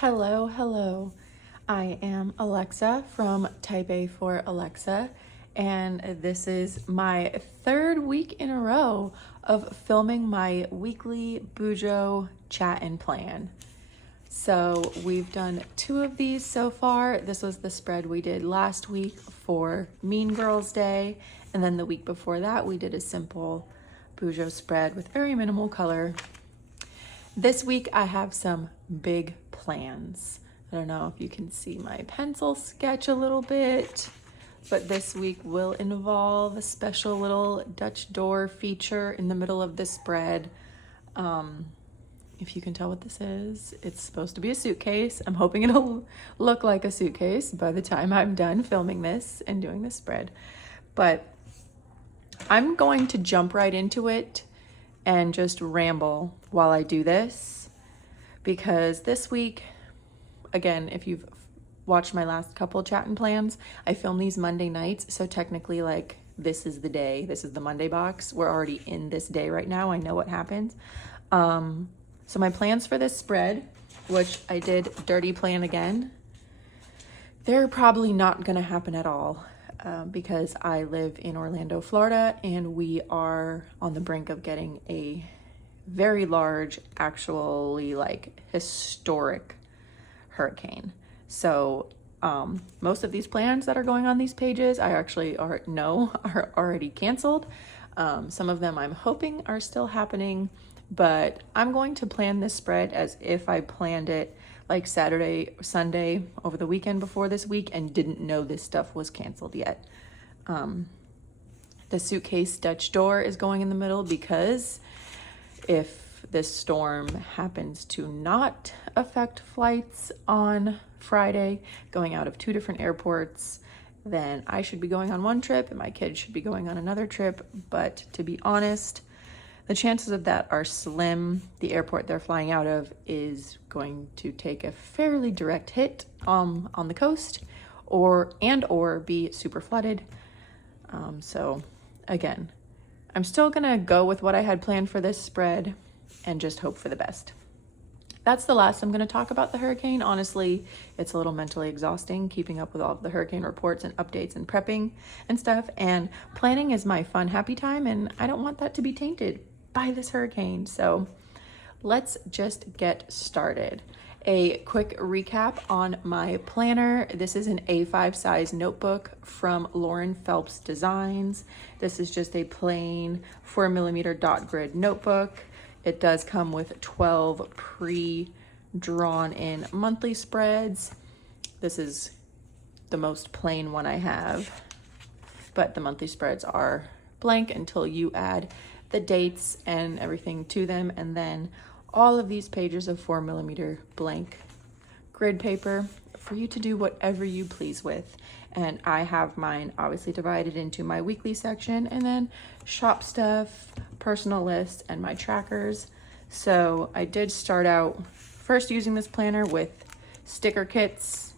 Hello, hello. I am Alexa from Type A for Alexa, and this is my third week in a row of filming my weekly Bujo chat and plan. So we've done 2 of these so far. This was the spread we did last week for Mean Girls Day, and then the week before that we did a simple Bujo spread with very minimal color. This week I have some big plans. I don't know if you can see my pencil sketch a little bit, but this week will involve a special little Dutch door feature in the middle of the spread. If you can tell what this is, it's supposed to be a suitcase. I'm hoping it'll look like a suitcase by the time I'm done filming this and doing this spread. But I'm going to jump right into it and just ramble while I do this, because this week, again, if you've watched my last couple chat and plans, I film these Monday nights, so technically like this is the day, this is the Monday box. We're already in this day right now. I know what happens. So my plans for this spread, which I did dirty plan again, they're probably not gonna happen at all. Because I live in Orlando, Florida, and we are on the brink of getting a very large, actually like historic hurricane. So most of these plans that are going on these pages, I actually are already canceled. Some of them I'm hoping are still happening, but I'm going to plan this spread as if I planned it like Saturday, Sunday, over the weekend before this week and didn't know this stuff was canceled yet. The suitcase Dutch door is going in the middle because if this storm happens to not affect flights on Friday, going out of 2 different airports, then I should be going on one trip and my kids should be going on another trip. But to be honest, the chances of that are slim. The airport they're flying out of is going to take a fairly direct hit on the coast or be super flooded. So again, I'm still gonna go with what I had planned for this spread and just hope for the best. That's the last I'm gonna talk about the hurricane. Honestly, it's a little mentally exhausting keeping up with all of the hurricane reports and updates and prepping and stuff. And planning is my fun, happy time, and I don't want that to be tainted by this hurricane. So let's just get started. A quick recap on my planner. This is an A5 size notebook from Lauren Phelps Designs. This is just a plain 4mm dot grid notebook. It does come with 12 pre-drawn in monthly spreads. This is the most plain one I have, but the monthly spreads are blank until you add the dates and everything to them, and then all of these pages of 4mm blank grid paper for you to do whatever you please with. And I have mine obviously divided into my weekly section and then shop stuff, personal list, and my trackers. So I did start out first using this planner with sticker kits,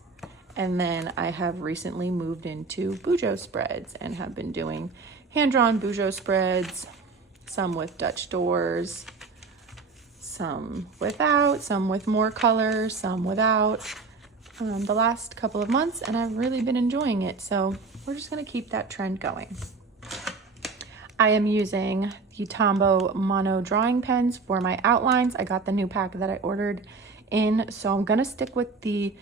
and then I have recently moved into Bujo spreads and have been doing hand-drawn Bujo spreads, some with Dutch doors, some without, some with more color, some without, the last couple of months, and I've really been enjoying it. So we're just gonna keep that trend going. I am using the Tombow Mono drawing pens for my outlines. I got the new pack that I ordered in, so I'm gonna stick with the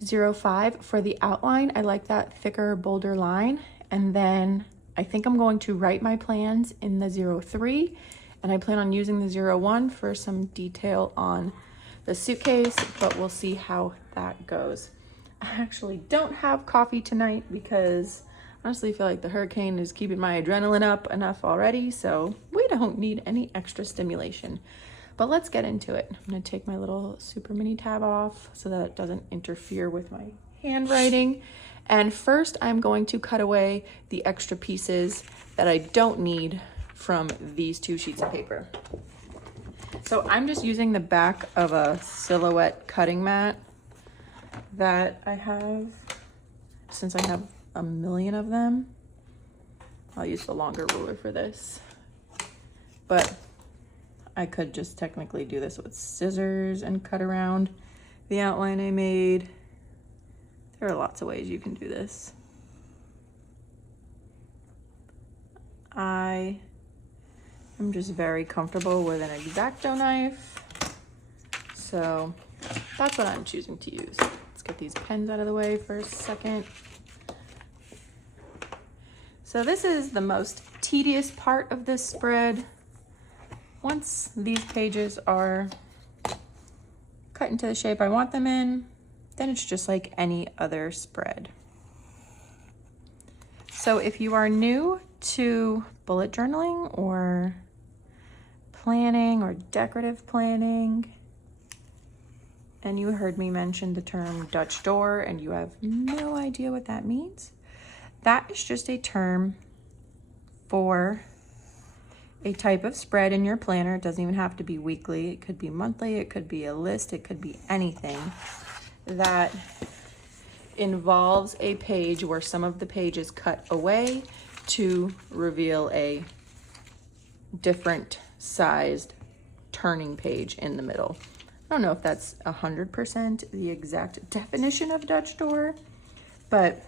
05 for the outline. I like that thicker, bolder line. And then I think I'm going to write my plans in the 03, and I plan on using the 01 for some detail on the suitcase, but we'll see how that goes. I actually don't have coffee tonight because honestly I feel like the hurricane is keeping my adrenaline up enough already, so we don't need any extra stimulation. But let's get into it. I'm gonna take my little super mini tab off so that it doesn't interfere with my handwriting. And first I'm going to cut away the extra pieces that I don't need from these 2 sheets of paper. So I'm just using the back of a silhouette cutting mat that I have, since I have a million of them. I'll use the longer ruler for this, but I could just technically do this with scissors and cut around the outline I made. There are lots of ways you can do this. I am just very comfortable with an X-Acto knife, so that's what I'm choosing to use. Let's get these pens out of the way for a second. So this is the most tedious part of this spread. Once these pages are cut into the shape I want them in, then it's just like any other spread. So if you are new to bullet journaling or planning or decorative planning, and you heard me mention the term Dutch door and you have no idea what that means, that is just a term for a type of spread in your planner. It doesn't even have to be weekly. It could be monthly. It could be a list. It could be anything that involves a page where some of the page is cut away to reveal a different sized turning page in the middle. I don't know if that's 100% the exact definition of Dutch door, but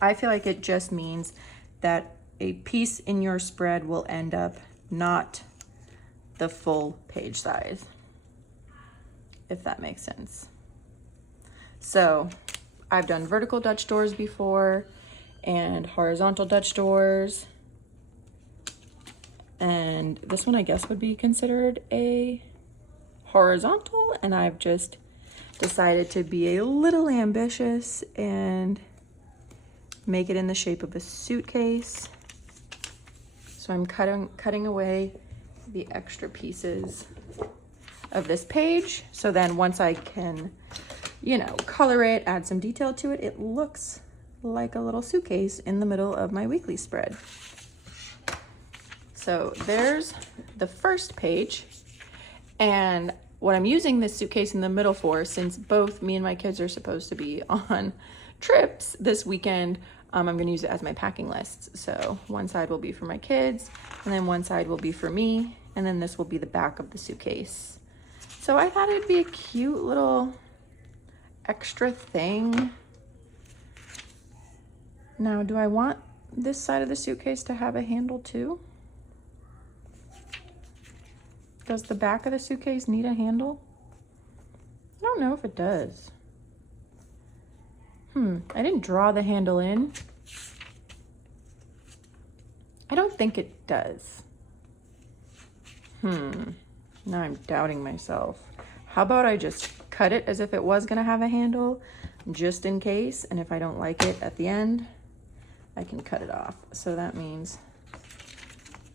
I feel like it just means that a piece in your spread will end up not the full page size, if that makes sense. So I've done vertical Dutch doors before and horizontal Dutch doors. And this one I guess would be considered a horizontal, and I've just decided to be a little ambitious and make it in the shape of a suitcase. So I'm cutting away the extra pieces of this page. So then once I can, color it, add some detail to it, it looks like a little suitcase in the middle of my weekly spread. So there's the first page. And what I'm using this suitcase in the middle for, since both me and my kids are supposed to be on trips this weekend, I'm going to use it as my packing list. So one side will be for my kids, and then one side will be for me, and then this will be the back of the suitcase. So I thought it'd be a cute little extra thing. Now, do I want this side of the suitcase to have a handle too? Does the back of the suitcase need a handle? I don't know if it does. I didn't draw the handle in. I don't think it does. Now I'm doubting myself. How about I just cut it as if it was gonna have a handle, just in case, and if I don't like it at the end, I can cut it off. So that means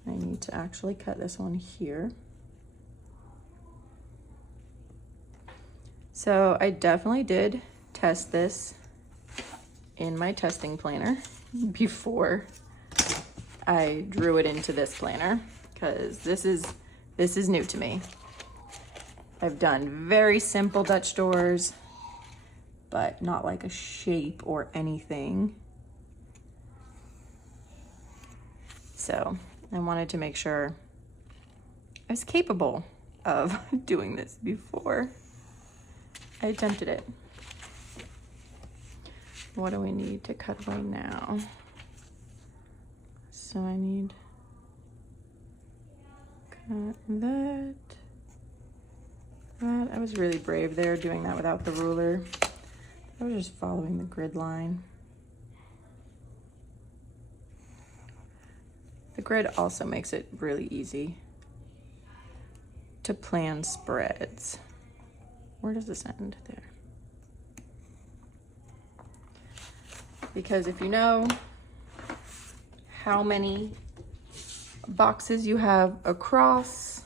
I need to actually cut this one here. So I definitely did test this in my testing planner before I drew it into this planner, because this is new to me. I've done very simple Dutch doors, but not like a shape or anything. So I wanted to make sure I was capable of doing this before I attempted it. What do we need to cut away now? So I need cut that. I was really brave there doing that without the ruler. I was just following the grid line. The grid also makes it really easy to plan spreads. Where does this end? There. Because if you know how many boxes you have across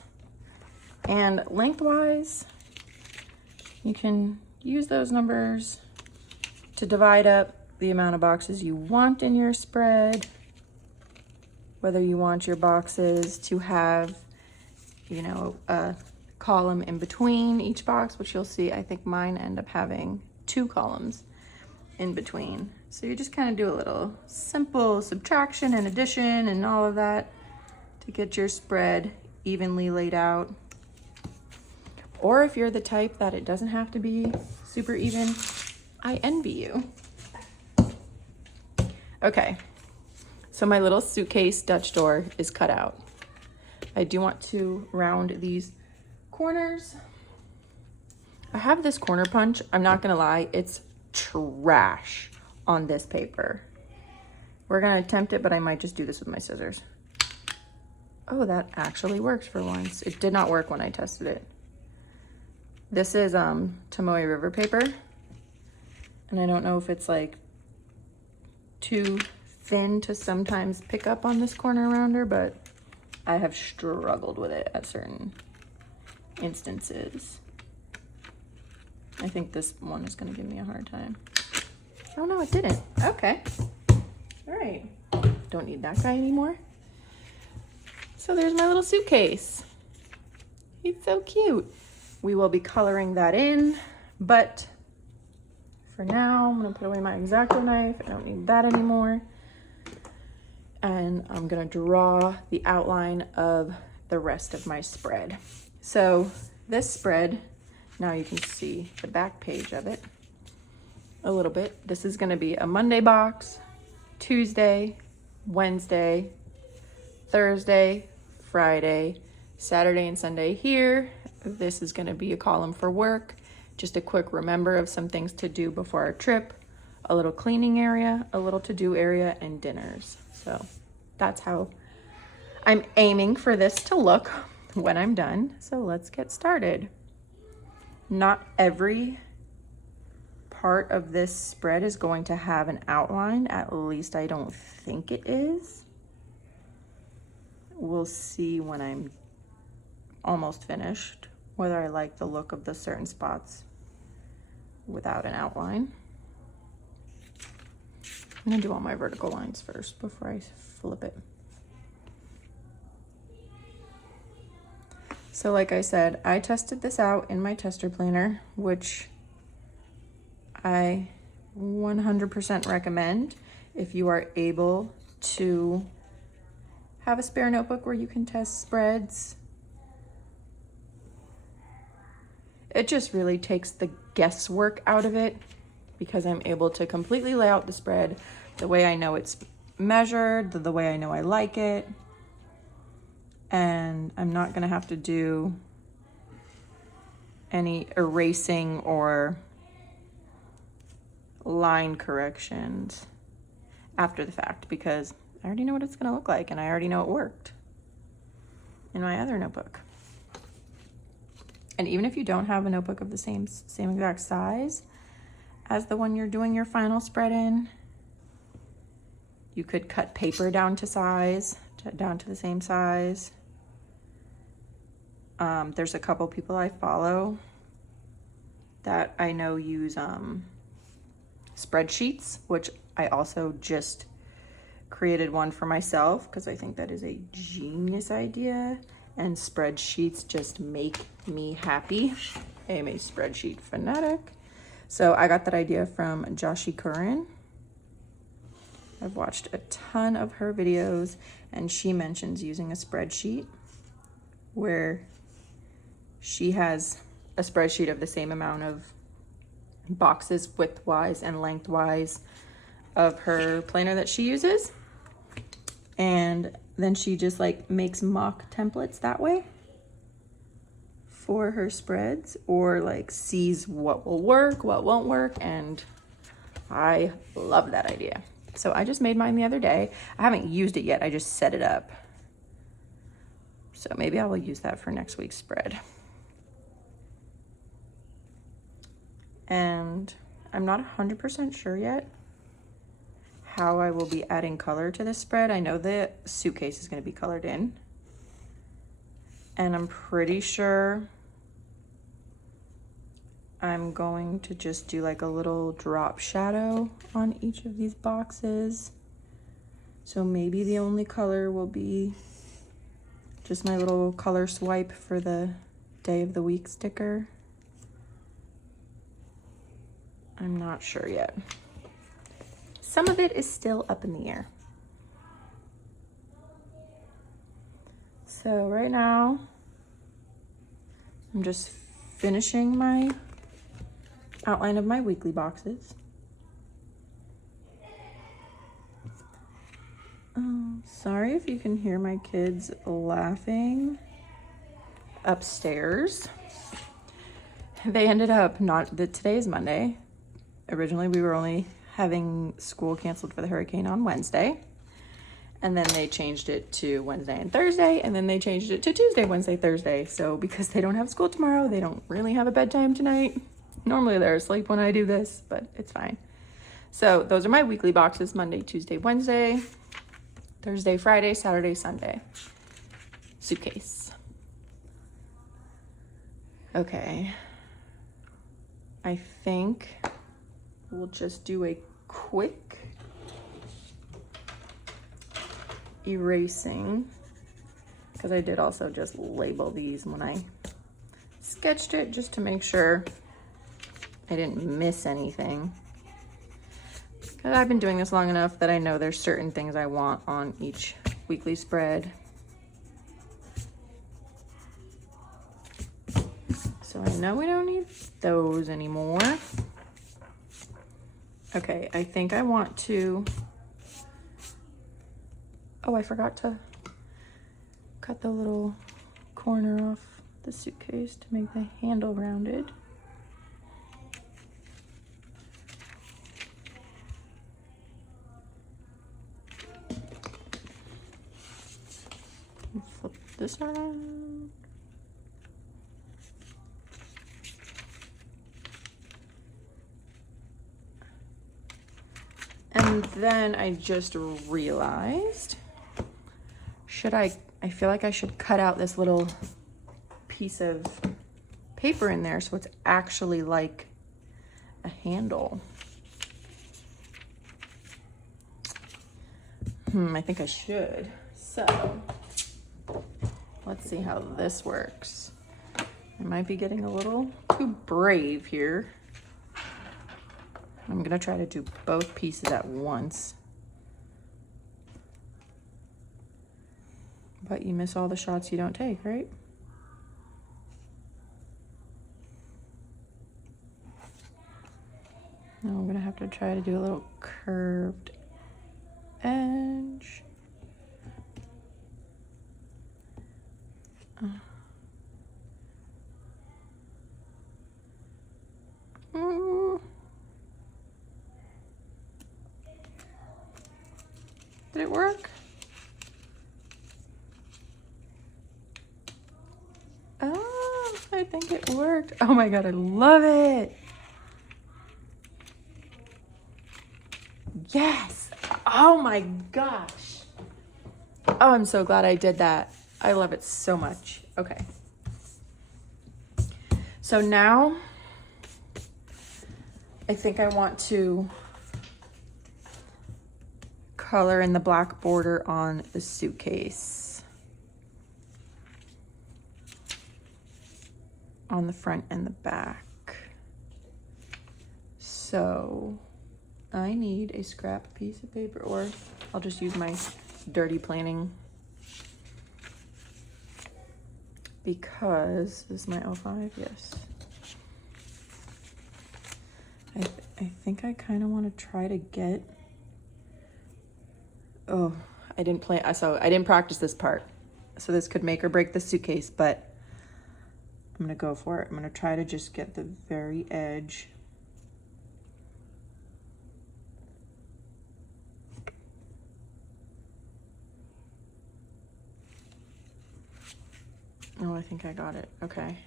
and lengthwise, you can use those numbers to divide up the amount of boxes you want in your spread. Whether you want your boxes to have, a column in between each box, which you'll see, I think mine end up having 2 columns in between. So you just kind of do a little simple subtraction and addition and all of that to get your spread evenly laid out. Or if you're the type that it doesn't have to be super even, I envy you. Okay, so my little suitcase Dutch door is cut out. I do want to round these corners. I have this corner punch. I'm not gonna lie, it's trash on this paper. We're gonna attempt it, but I might just do this with my scissors. Oh, that actually works for once. It did not work when I tested it. This is Tomoe River paper. And I don't know if it's like too thin to sometimes pick up on this corner rounder, but I have struggled with it at certain instances. I think this one is gonna give me a hard time. Oh no, it didn't. Okay. All right. Don't need that guy anymore. So there's my little suitcase. He's so cute. We will be coloring that in, but for now, I'm gonna put away my X-Acto knife. I don't need that anymore. And I'm gonna draw the outline of the rest of my spread. So this spread, now you can see the back page of it a little bit. This is gonna be a Monday box, Tuesday, Wednesday, Thursday, Friday, Saturday and Sunday here. This is gonna be a column for work, just a quick remember of some things to do before our trip, a little cleaning area, a little to-do area, and dinners. So that's how I'm aiming for this to look when I'm done. So let's get started. Not every part of this spread is going to have an outline, at least I don't think it is. We'll see when I'm almost finished whether I like the look of the certain spots without an outline. I'm gonna do all my vertical lines first before I flip it. So like I said, I tested this out in my tester planner, which I 100% recommend if you are able to have a spare notebook where you can test spreads. It just really takes the guesswork out of it because I'm able to completely lay out the spread the way I know it's measured, the way I know I like it. And I'm not gonna have to do any erasing or line corrections after the fact because I already know what it's gonna look like and I already know it worked in my other notebook. And even if you don't have a notebook of the same exact size as the one you're doing your final spread in, you could cut paper down to size, down to the same size. There's a couple people I follow that I know use spreadsheets, which I also just created one for myself because I think that is a genius idea. And spreadsheets just make me happy. I am a spreadsheet fanatic. So I got that idea from Joshi Curran. I've watched a ton of her videos and she mentions using a spreadsheet where she has a spreadsheet of the same amount of boxes width-wise and lengthwise of her planner that she uses. And then she just like makes mock templates that way for her spreads, or like sees what will work, what won't work, and I love that idea. So I just made mine the other day. I haven't used it yet, I just set it up. So maybe I will use that for next week's spread. And I'm not 100% sure yet how I will be adding color to this spread. I know the suitcase is going to be colored in. And I'm pretty sure I'm going to just do like a little drop shadow on each of these boxes. So maybe the only color will be just my little color swipe for the day of the week sticker. I'm not sure yet. Some of it is still up in the air. So right now, I'm just finishing my outline of my weekly boxes. Sorry if you can hear my kids laughing upstairs. They ended up today is Monday. Originally we were only having school canceled for the hurricane on Wednesday. And then they changed it to Wednesday and Thursday, and then they changed it to Tuesday, Wednesday, Thursday. So because they don't have school tomorrow, they don't really have a bedtime tonight. Normally they're asleep when I do this, but it's fine. So those are my weekly boxes: Monday, Tuesday, Wednesday, Thursday, Friday, Saturday, Sunday. Suitcase. Okay. I think we'll just do a quick erasing, because I did also just label these when I sketched it, just to make sure I didn't miss anything. Because I've been doing this long enough that I know there's certain things I want on each weekly spread. So I know we don't need those anymore. Okay, I think I want to, oh, I forgot to cut the little corner off the suitcase to make the handle rounded. Flip this around. And then I just realized, I feel like I should cut out this little piece of paper in there so it's actually like a handle. I think I should. So let's see how this works. I might be getting a little too brave here. I'm gonna try to do both pieces at once. But you miss all the shots you don't take, right? Now I'm gonna have to try to do a little curved edge. Did it work? Oh, I think it worked. Oh my God, I love it. Yes. Oh my gosh. Oh, I'm so glad I did that. I love it so much. Okay. So now I think I want to color in the black border on the suitcase on the front and the back. So I need a scrap piece of paper, or I'll just use my dirty planning, because this is my L5, yes. I think I kind of want to try to get, oh, I didn't practice this part. So this could make or break the suitcase, but I'm gonna go for it. I'm gonna try to just get the very edge. Oh, I think I got it. Okay.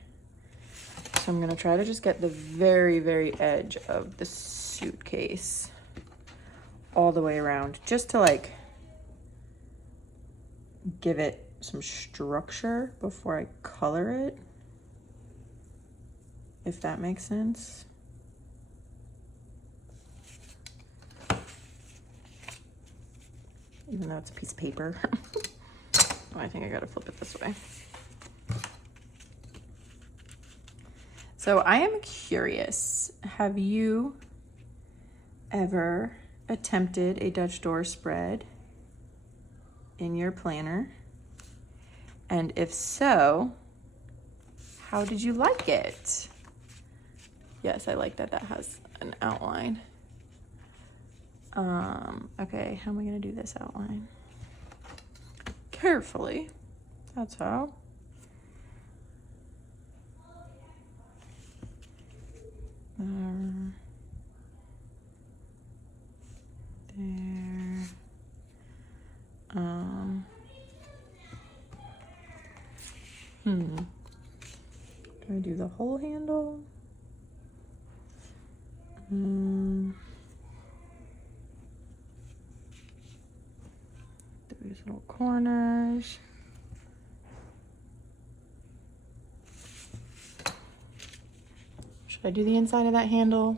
So I'm gonna try to just get the very, very edge of the suitcase all the way around, just to like give it some structure before I color it, if that makes sense. Even though it's a piece of paper. Oh, I think I gotta flip it this way. So I am curious, have you ever attempted a Dutch door spread in your planner? And if so, How did you like it? Yes, I like that that has an outline. Okay, how am I gonna do this outline? Carefully, that's how. There. Do I do the whole handle? These little corners. Should I do the inside of that handle?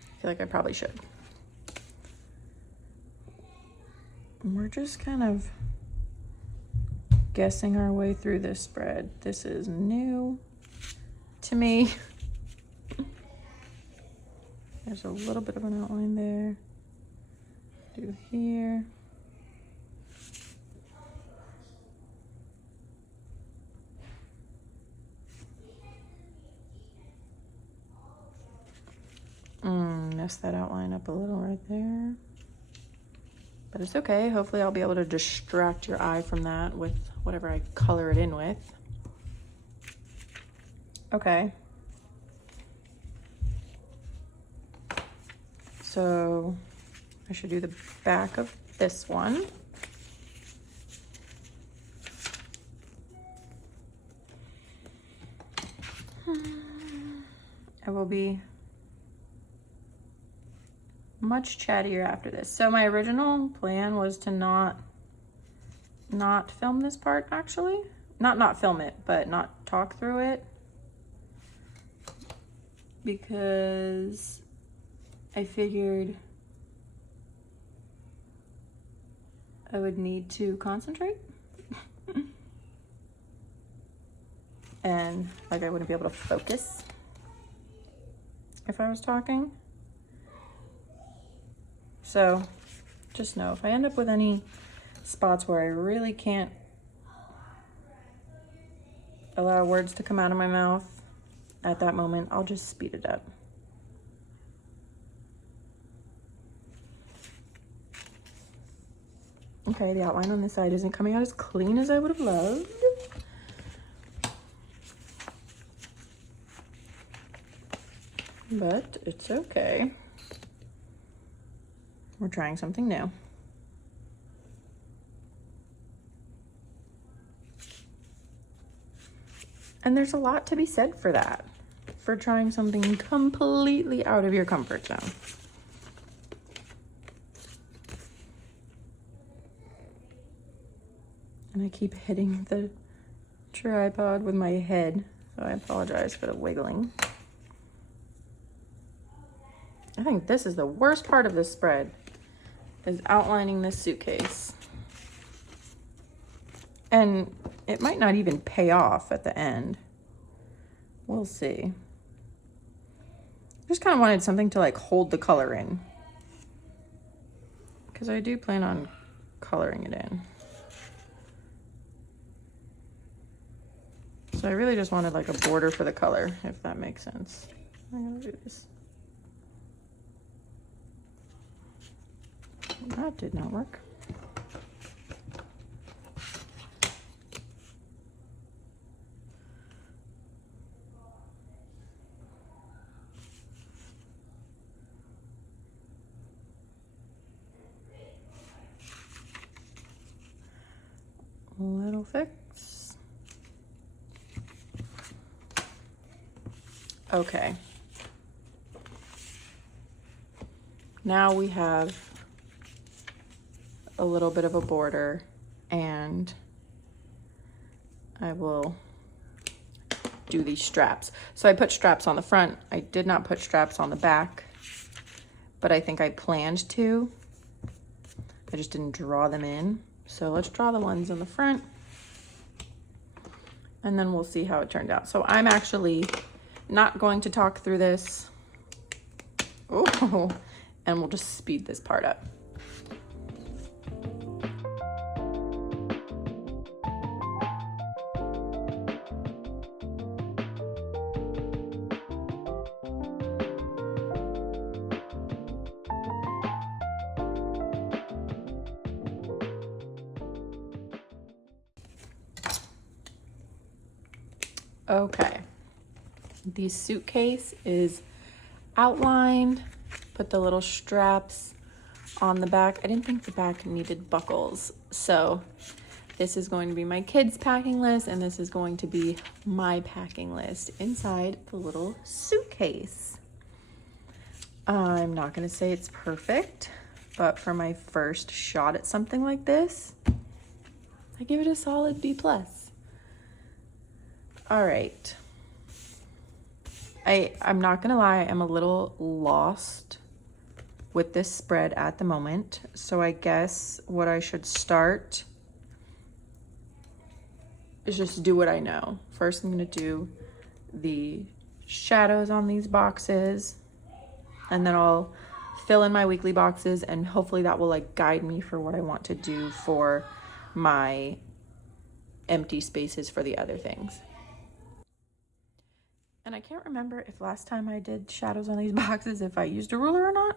I feel like I probably should. And we're just kind of guessing our way through this spread. This is new to me. There's a little bit of an outline there. Do here. Mess that outline up a little right there. But it's okay. Hopefully I'll be able to distract your eye from that with whatever I color it in with. Okay. So I should do the back of this one. I will be much chattier after this. So my original plan was to not film this part, actually. Not film it, but not talk through it. Because I figured I would need to concentrate. And like I wouldn't be able to focus if I was talking. So just know if I end up with any spots where I really can't allow words to come out of my mouth at that moment, I'll just speed it up. Okay, the outline on this side isn't coming out as clean as I would have loved. But it's okay. We're trying something new. And there's a lot to be said for that, for trying something completely out of your comfort zone. And I keep hitting the tripod with my head, so I apologize for the wiggling. I think this is the worst part of this spread, is outlining this suitcase. And it might not even pay off at the end. We'll see. Just kind of wanted something to like hold the color in, because I do plan on coloring it in. So I really just wanted like a border for the color, if that makes sense. I'm gonna do this. That did not work. Little fix. Okay. Now we have a little bit of a border, and I will do these straps. So I put straps on the front. I did not put straps on the back, but I think I planned to. I just didn't draw them in. So let's draw the ones in the front, and then we'll see how it turned out. So I'm actually not going to talk through this. Oh, and we'll just speed this part up. Okay. The suitcase is outlined. Put the little straps on the back. I didn't think the back needed buckles. So this is going to be my kids' packing list, and this is going to be my packing list inside the little suitcase. I'm not going to say it's perfect, but for my first shot at something like this, I give it a solid B+. All right. I'm not going to lie, I'm a little lost with this spread at the moment. So I guess what I should start is just do what I know. First, I'm going to do the shadows on these boxes, and then I'll fill in my weekly boxes, and hopefully that will like guide me for what I want to do for my empty spaces for the other things. And I can't remember if last time I did shadows on these boxes, if I used a ruler or not.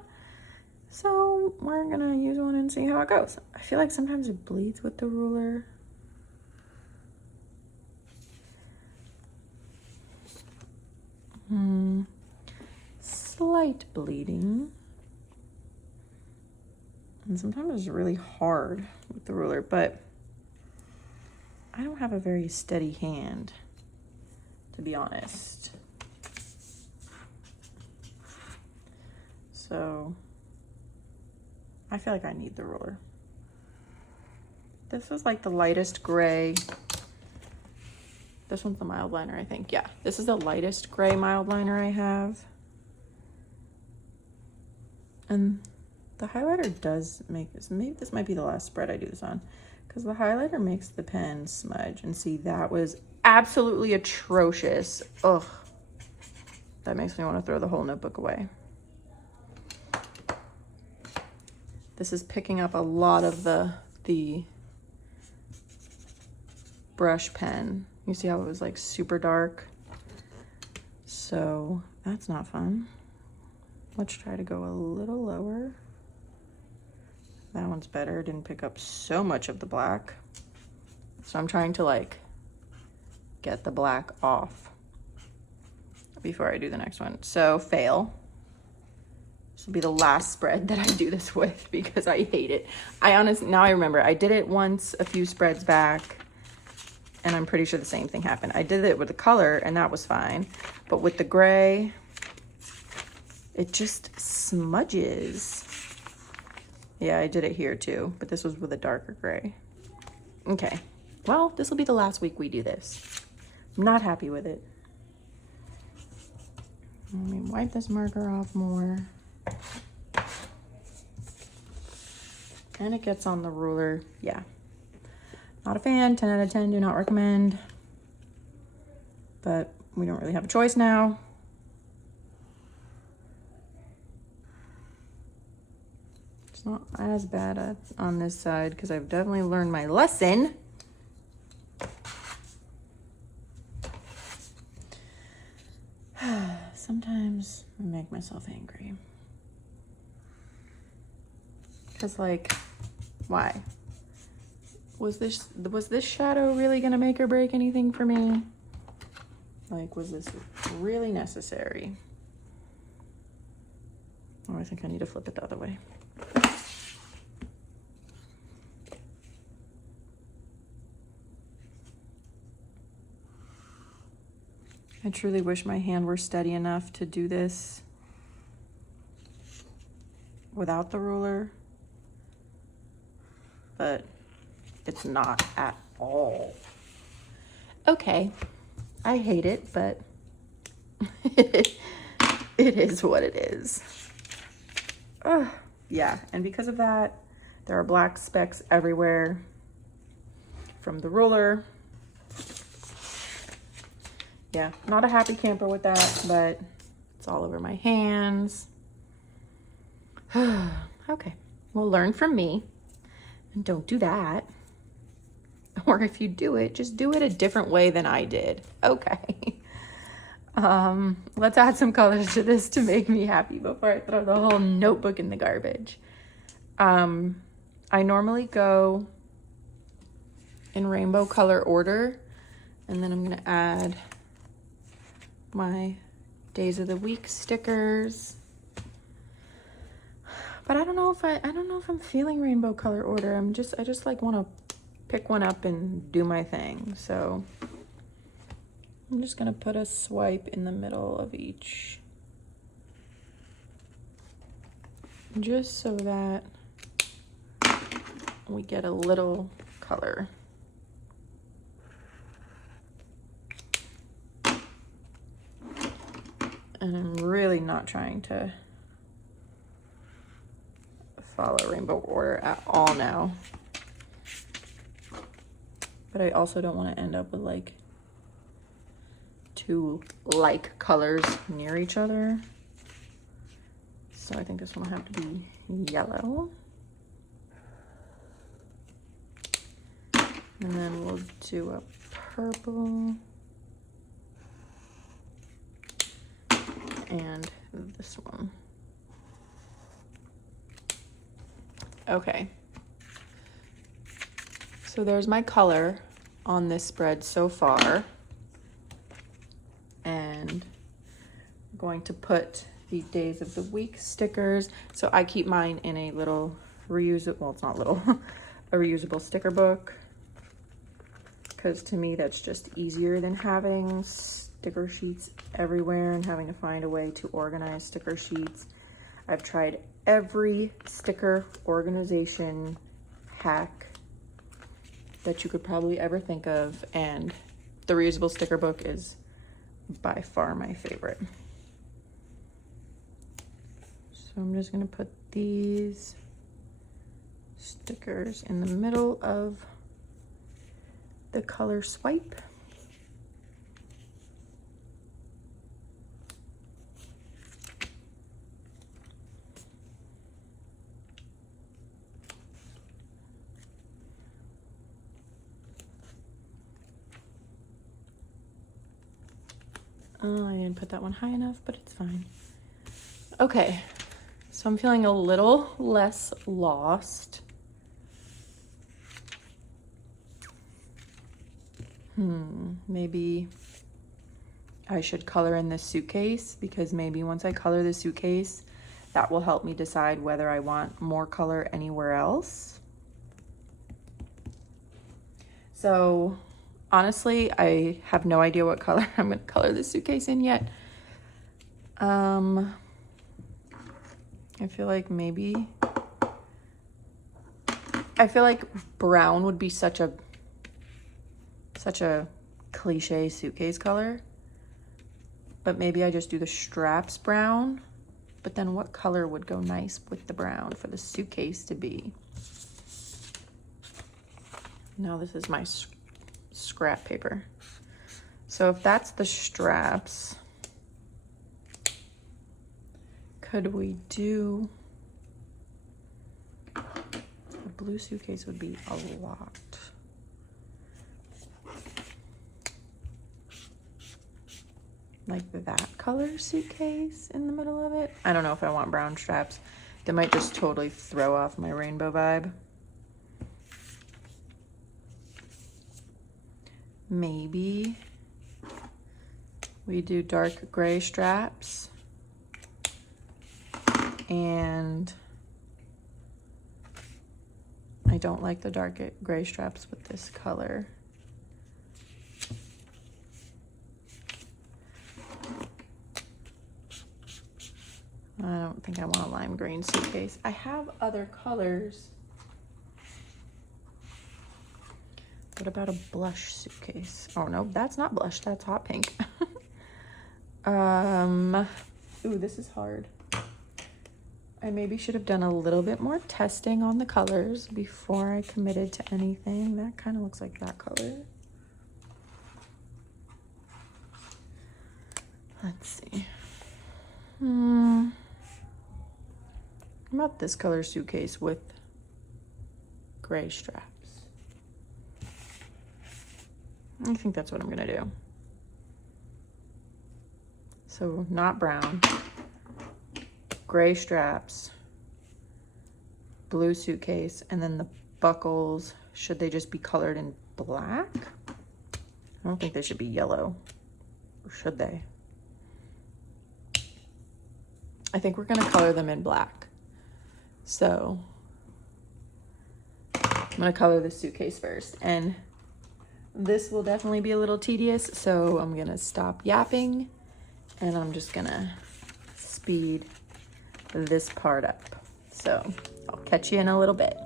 So we're gonna use one and see how it goes. I feel like sometimes it bleeds with the ruler. Slight bleeding. And sometimes it's really hard with the ruler, but I don't have a very steady hand, to be honest. So I feel like I need the ruler. This is like the lightest gray. This one's the mild liner, I think. Yeah, this is the lightest gray mild liner I have. And the highlighter does make this, maybe this might be the last spread I do this on, because the highlighter makes the pen smudge. And see, that was absolutely atrocious. Ugh, that makes me want to throw the whole notebook away. This is picking up a lot of the brush pen. You see how it was like super dark? So that's not fun. Let's try to go a little lower. That one's better. Didn't pick up so much of the black. So I'm trying to like get the black off before I do the next one. So fail. This will be the last spread that I do this with because I hate it. Now I remember, I did it once a few spreads back, and I'm pretty sure the same thing happened. I did it with the color and that was fine, but with the gray, it just smudges. Yeah, I did it here too, but this was with a darker gray. Okay, well, this will be the last week we do this. I'm not happy with it. Let me wipe this marker off more. And it gets on the ruler. Yeah, not a fan. 10 out of 10, do not recommend, but we don't really have a choice now. It's not as bad on this side because I've definitely learned my lesson. Sometimes I make myself angry. Because like, why? Was this shadow really gonna make or break anything for me? Like, was this really necessary? Oh, I think I need to flip it the other way. I truly wish my hand were steady enough to do this without the ruler, but it's not at all. Okay, I hate it, but it is what it is. Yeah, and because of that, there are black specks everywhere from the ruler. Yeah, not a happy camper with that, but it's all over my hands. Okay, well, learn from me and don't do that. Or if you do it, just do it a different way than I did. Okay. Let's add some colors to this to make me happy before I throw the whole notebook in the garbage. I normally go in rainbow color order, and then I'm gonna add my days of the week stickers. But I don't know if I'm feeling rainbow color order. I just like want to pick one up and do my thing. So I'm just gonna put a swipe in the middle of each, just so that we get a little color. And I'm really not trying to follow rainbow order at all now. But I also don't want to end up with like two like colors near each other. So I think this one will have to be yellow. And then we'll do a purple. And this one. Okay. So there's my color on this spread so far. And I'm going to put the days of the week stickers. So I keep mine in a little reusable, well, it's not little, a reusable sticker book. Because to me, that's just easier than having sticker sheets everywhere and having to find a way to organize sticker sheets. I've tried every sticker organization hack that you could probably ever think of, and the reusable sticker book is by far my favorite. So I'm just gonna put these stickers in the middle of the color swipe. Oh, I didn't put that one high enough, but it's fine. Okay, so I'm feeling a little less lost. Maybe I should color in this suitcase, because maybe once I color the suitcase, that will help me decide whether I want more color anywhere else. So honestly, I have no idea what color I'm gonna color this suitcase in yet. I feel like brown would be such a cliche suitcase color, but maybe I just do the straps brown. But then what color would go nice with the brown for the suitcase to be? Now this is my scrap paper. So if that's the straps, could we do, a blue suitcase would be a lot. Like that color suitcase in the middle of it. I don't know if I want brown straps. They might just totally throw off my rainbow vibe. Maybe we do dark gray straps, and I don't like the dark gray straps with this color. I don't think I want a lime green suitcase. I have other colors. What about a blush suitcase? Oh no, that's not blush, that's hot pink. Ooh, this is hard. I maybe should have done a little bit more testing on the colors before I committed to anything. That kind of looks like that color. Let's see. How about this color suitcase with gray straps? I think that's what I'm gonna do. So not brown, gray straps, blue suitcase, and then the buckles, should they just be colored in black? I don't think they should be yellow, or should they? I think we're gonna color them in black. So I'm gonna color the suitcase first, and this will definitely be a little tedious, so I'm gonna stop yapping and I'm just gonna speed this part up. So I'll catch you in a little bit.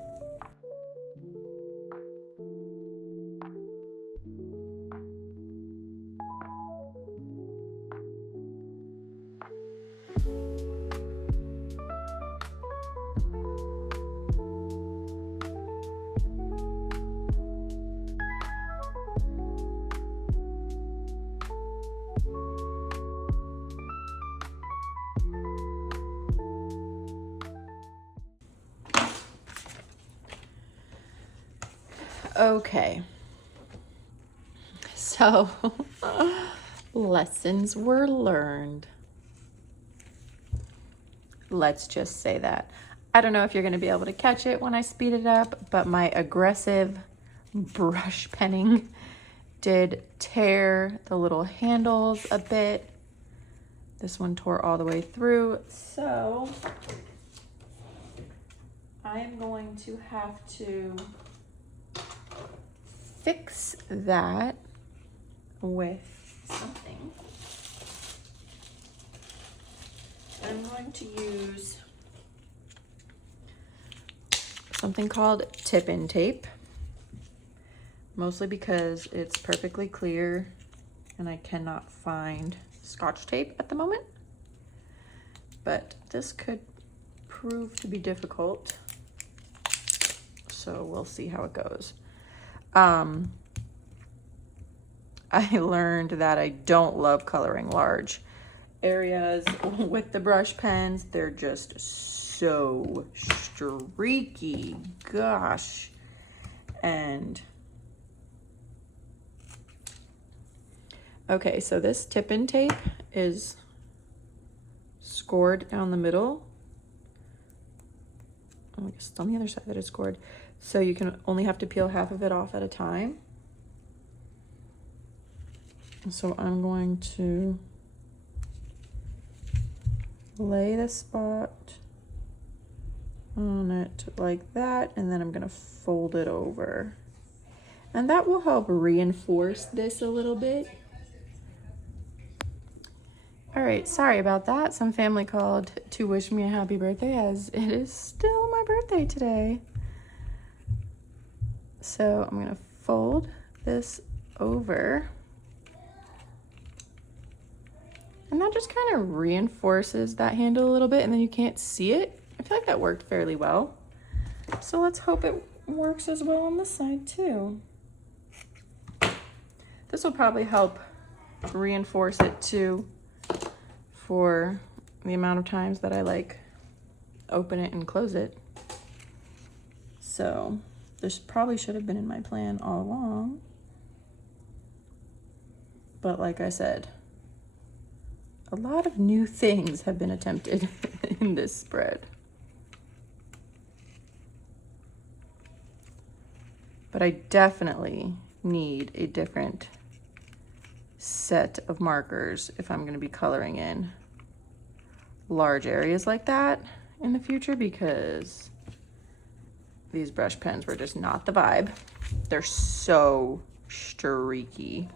Okay, so lessons were learned. Let's just say that. I don't know if you're going to be able to catch it when I speed it up, but my aggressive brush penning did tear the little handles a bit. This one tore all the way through, so I'm going to have to fix that with something. I'm going to use something called tip-in tape, mostly because it's perfectly clear and I cannot find Scotch tape at the moment, but this could prove to be difficult, so we'll see how it goes. I learned that I don't love coloring large areas with the brush pens. They're just so streaky, gosh. And okay, so this tip-in tape is scored down the middle. I guess it's on the other side that it's scored. So you can only have to peel half of it off at a time. So I'm going to lay the spot on it like that, and then I'm gonna fold it over. And that will help reinforce this a little bit. All right, sorry about that. Some family called to wish me a happy birthday, as it is still my birthday today. So I'm gonna fold this over. And that just kind of reinforces that handle a little bit, and then you can't see it. I feel like that worked fairly well. So let's hope it works as well on this side too. This will probably help reinforce it too, for the amount of times that I like open it and close it. So this probably should have been in my plan all along. But like I said, a lot of new things have been attempted in this spread. But I definitely need a different set of markers if I'm going to be coloring in large areas like that in the future, because these brush pens were just not the vibe. They're so streaky.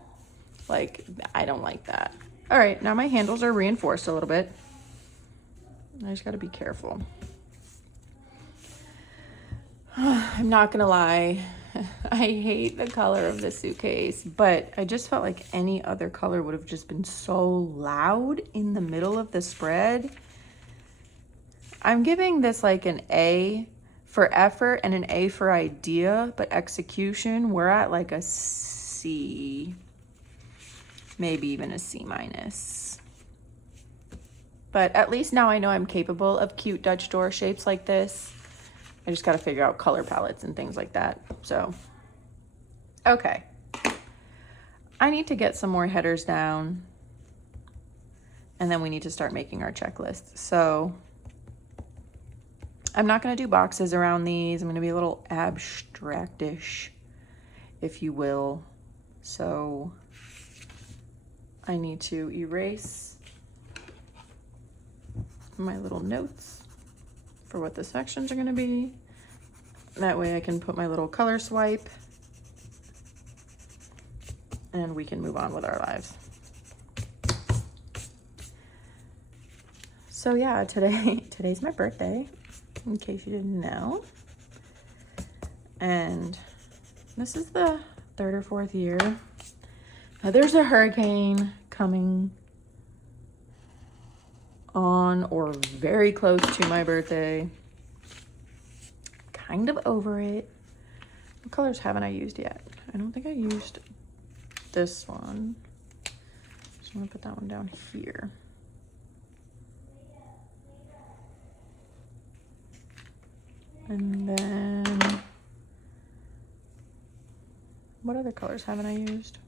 Like, I don't like that. All right, now my handles are reinforced a little bit. I just got to be careful. I'm not gonna lie, I hate the color of this suitcase, but I just felt like any other color would have just been so loud in the middle of the spread. I'm giving this like an A for effort and an A for idea, but execution, we're at like a C, maybe even a C minus. But at least now I know I'm capable of cute Dutch door shapes like this. I just got to figure out color palettes and things like that. So, okay. I need to get some more headers down, and then we need to start making our checklist. So I'm not going to do boxes around these. I'm going to be a little abstractish, if you will. So I need to erase my little notes for what the sections are gonna be. That way I can put my little color swipe and we can move on with our lives. So yeah, today's my birthday, in case you didn't know. And this is the 3rd or 4th year. Now there's a hurricane coming on or very close to my birthday. Kind of over it. What colors haven't I used yet? I don't think I used this one. So I'm gonna put that one down here. And then, what other colors haven't I used?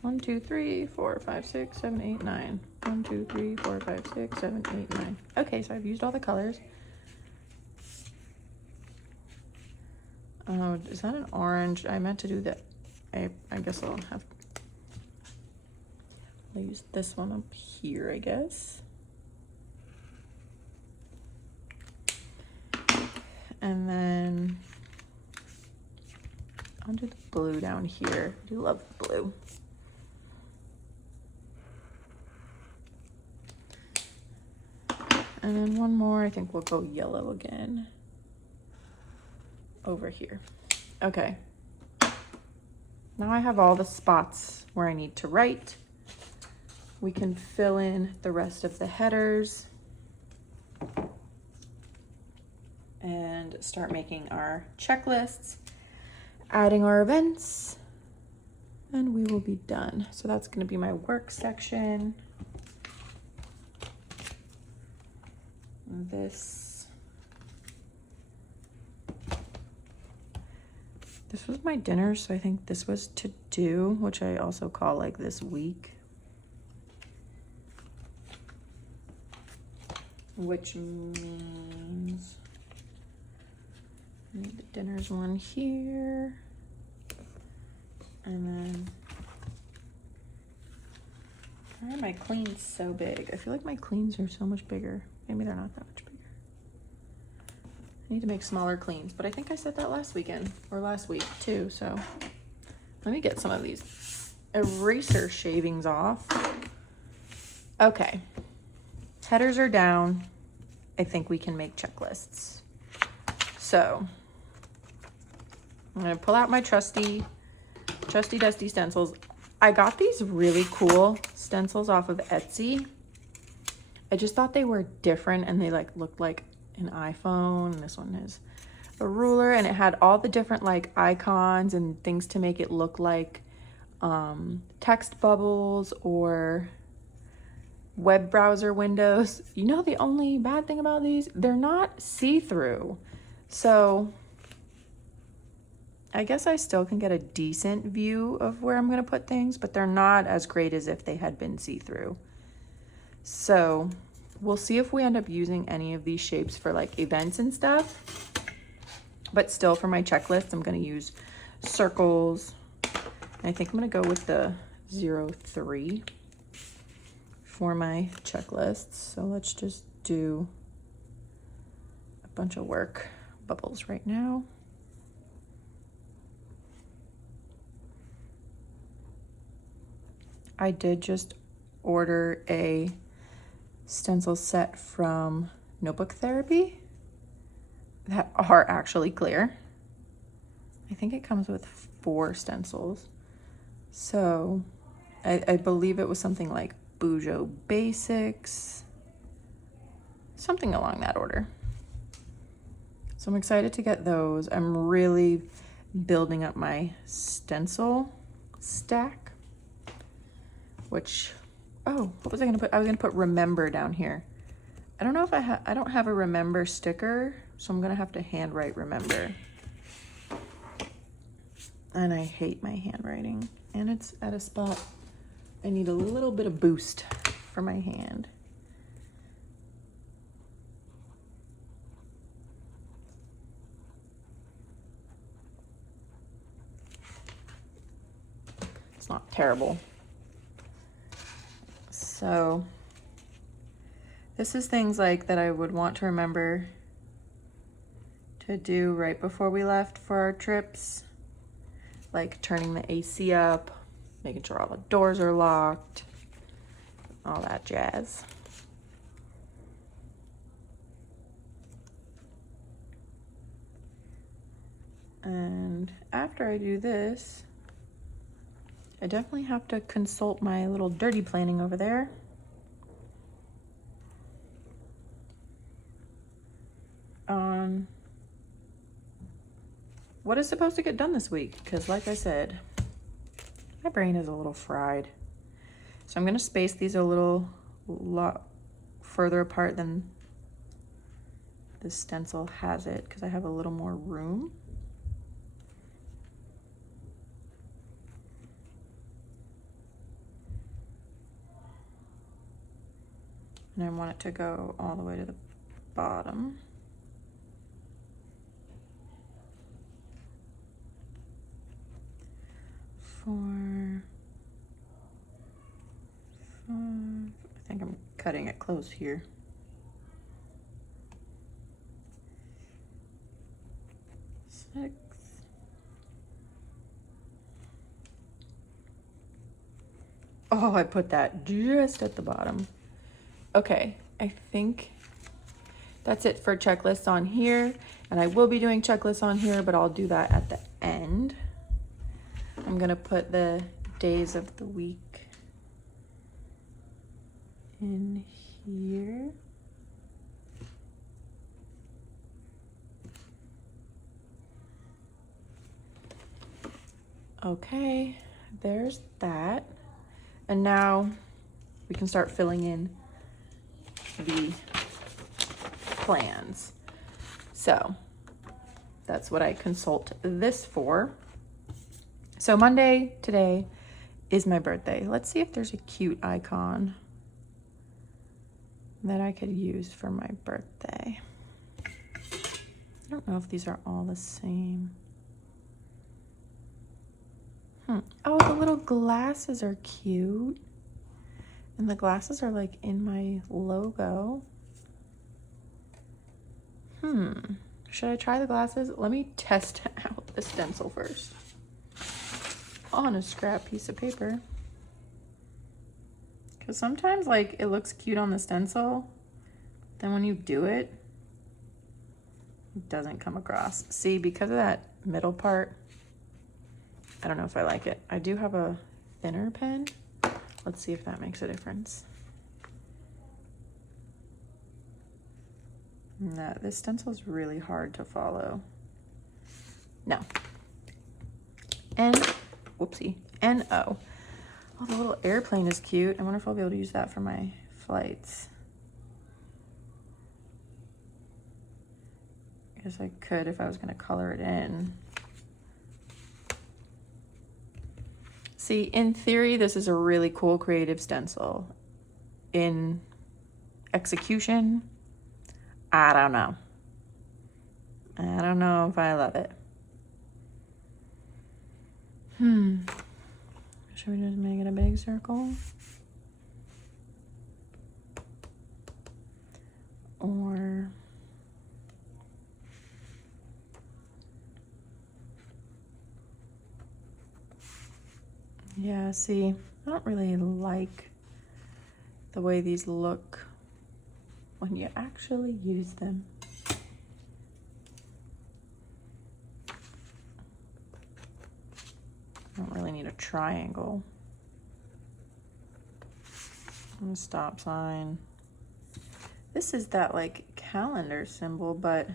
1, 2, 3, 4, 5, 6, 7, 8, 9. 1, 2, 3, 4, 5, 6, 7, 8, 9. Okay, so I've used all the colors. Oh, is that an orange? I meant to do that. I guess I'll use this one up here, I guess. And then I'll do the blue down here. I do love the blue. And then one more, I think we'll go yellow again. Over here. Okay. Now I have all the spots where I need to write. We can fill in the rest of the headers and start making our checklists, adding our events, and we will be done. So that's going to be my work section. This was my dinner, so I think this was to do, which I also call like this week. Which means I need the dinners one here. And then why are my cleans so big? I feel like my cleans are so much bigger. Maybe they're not that much bigger. I need to make smaller cleans, but I think I said that last weekend or last week too. So let me get some of these eraser shavings off. Okay. Headers are down. I think we can make checklists. So I'm gonna pull out my trusty dusty stencils. I got these really cool stencils off of Etsy. I just thought they were different and they like looked like an iPhone. This one is a ruler and it had all the different like icons and things to make it look like text bubbles or web browser windows. You know, the only bad thing about these, they're not see-through. So I guess I still can get a decent view of where I'm going to put things, but they're not as great as if they had been see-through. So we'll see if we end up using any of these shapes for like events and stuff. But still for my checklist, I'm going to use circles. And I think I'm going to go with the 03 for my checklists. So let's just do a bunch of work bubbles right now. I did just order a stencil set from Notebook Therapy that are actually clear. I think it comes with 4 stencils. So I believe it was something like Bujo Basics, something along that order. So I'm excited to get those. I'm really building up my stencil stack, which, oh, what was I gonna put? I was gonna put remember down here. I don't know if I don't have a remember sticker, so I'm gonna have to handwrite remember. And I hate my handwriting, and it's at a spot I need a little bit of boost for my hand. It's not terrible. So This is things like that I would want to remember to do right before we left for our trips. Like turning the AC up, making sure all the doors are locked, all that jazz. And after I do this, I definitely have to consult my little dirty planning over there. On what is supposed to get done this week, because like I said, my brain is a little fried. So I'm going to space these a lot further apart than this stencil has it, because I have a little more room. And I want it to go all the way to the bottom. I think I'm cutting it close here. 6. Oh, I put that just at the bottom. Okay, I think that's it for checklists on here. And I will be doing checklists on here, but I'll do that at the end. I'm gonna put the days of the week in here. Okay, there's that. And now we can start filling in the plans. So that's what I consult this for. So Monday, today, is my birthday. Let's see if there's a cute icon that I could use for my birthday. I don't know if these are all the same. Oh, the little glasses are cute. And the glasses are like in my logo. Should I try the glasses? Let me test out the stencil first. On a scrap piece of paper. Because sometimes like it looks cute on the stencil, then when you do it, it doesn't come across. See, because of that middle part, I don't know if I like it. I do have a thinner pen. Let's see if that makes a difference. No, this stencil is really hard to follow. No. Whoopsie. N-O. Oh, the little airplane is cute. I wonder if I'll be able to use that for my flights. I guess I could if I was gonna color it in. See, in theory, this is a really cool creative stencil. In execution, I don't know. I don't know if I love it. Should we just make it a big circle? Or yeah, see, I don't really like the way these look when you actually use them. I don't really need a triangle. And a stop sign. This is that like calendar symbol, but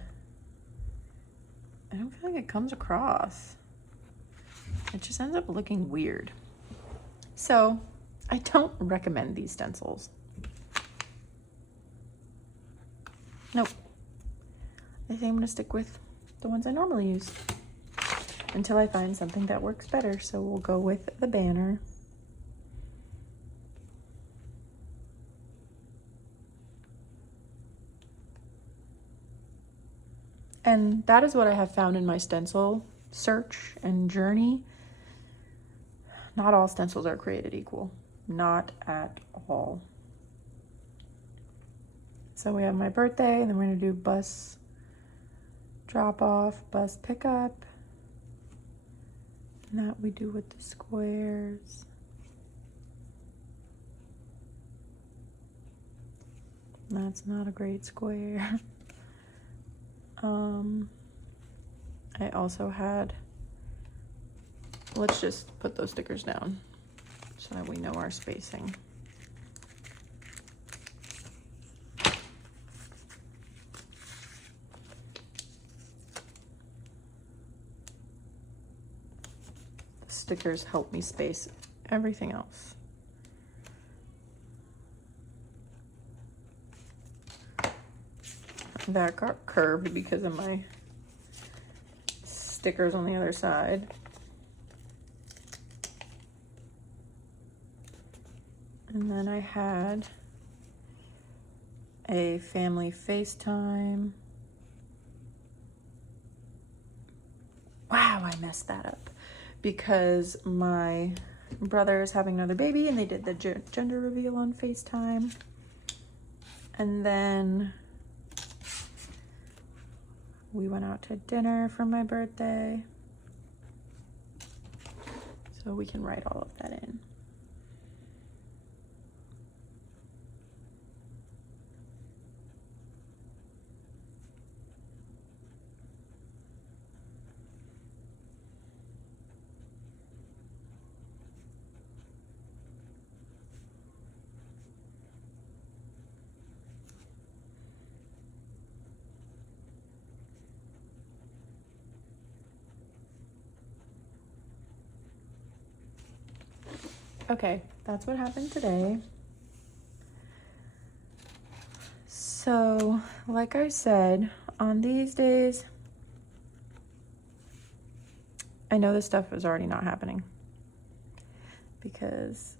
I don't feel like it comes across. It just ends up looking weird. So I don't recommend these stencils. Nope. I think I'm gonna stick with the ones I normally use until I find something that works better. So we'll go with the banner. And that is what I have found in my stencil search and journey. Not all stencils are created equal. Not at all. So we have my birthday, and then we're gonna do bus drop off, bus pickup. And that we do with the squares. That's not a great square. I also had, let's just put those stickers down so that we know our spacing. The stickers help me space everything else. That got curved because of my stickers on the other side. And then I had a family FaceTime. Wow, I messed that up because my brother is having another baby and they did the gender reveal on FaceTime. And then we went out to dinner for my birthday. So we can write all of that in. Okay, that's what happened today. So, like I said, on these days, I know this stuff is already not happening because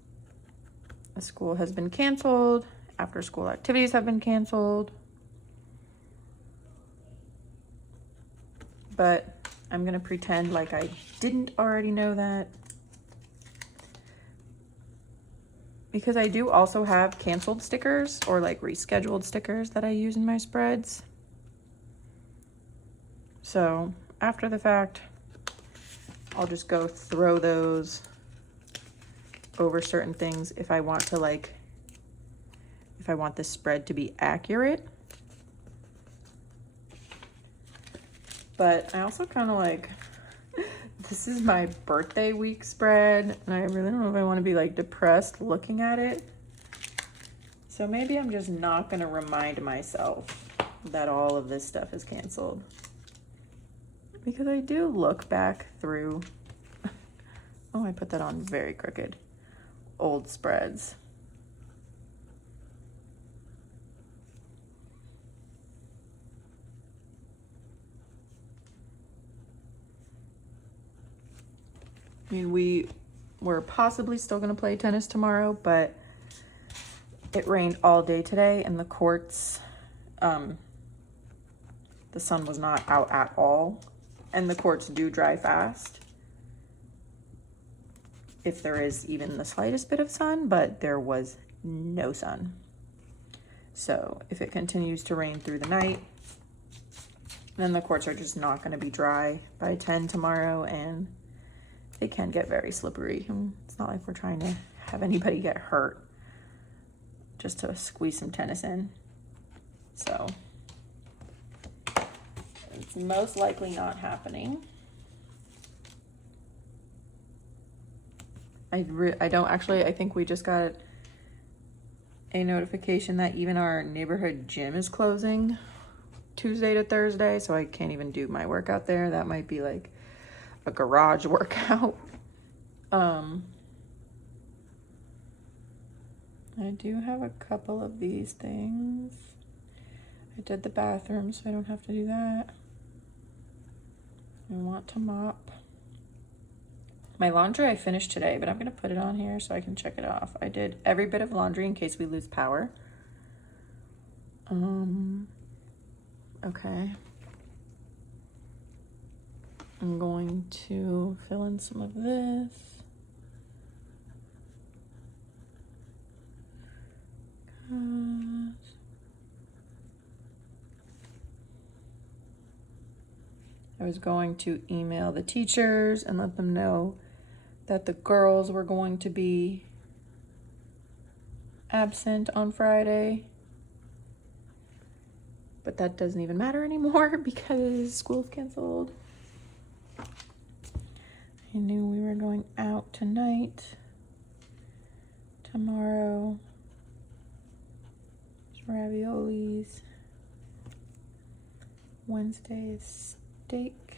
the school has been canceled, after school activities have been canceled. But I'm gonna pretend like I didn't already know that. Because I do also have canceled stickers or like rescheduled stickers that I use in my spreads. So after the fact, I'll just go throw those over certain things if I want to if I want this spread to be accurate. But I also kind of this is my birthday week spread, and I really don't know if I want to be depressed looking at it. So maybe I'm just not going to remind myself that all of this stuff is canceled. Because I do look back through, oh, I put that on very crooked, old spreads. I mean, we were possibly still going to play tennis tomorrow, but it rained all day today, and the courts, the sun was not out at all, and the courts do dry fast if there is even the slightest bit of sun, but there was no sun. So if it continues to rain through the night, then the courts are just not going to be dry by 10 tomorrow, and they can get very slippery. It's not like we're trying to have anybody get hurt, just to squeeze some tennis in. So it's most likely not happening. I think we just got a notification that even our neighborhood gym is closing Tuesday to Thursday, so I can't even do my workout there. That might be a garage workout. I do have a couple of these things. I did the bathroom, so I don't have to do that. I want to mop. My laundry I finished today, but I'm gonna put it on here so I can check it off. I did every bit of laundry in case we lose power. Okay. I'm going to fill in some of this. I was going to email the teachers and let them know that the girls were going to be absent on Friday. But that doesn't even matter anymore because school's canceled. I knew we were going out tonight. Tomorrow, raviolis. Wednesday is steak.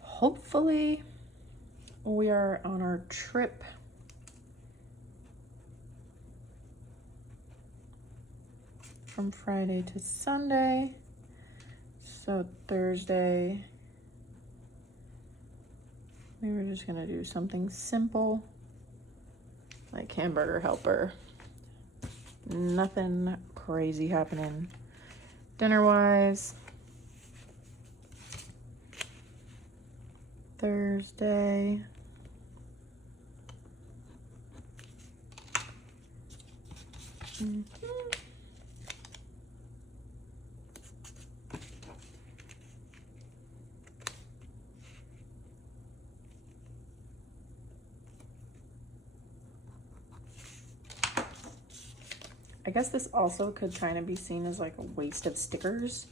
Hopefully, we are on our trip from Friday to Sunday. So Thursday, we were just gonna do something simple, like hamburger helper. Nothing crazy happening dinner-wise. Thursday. I guess this also could kind of be seen as like a waste of stickers,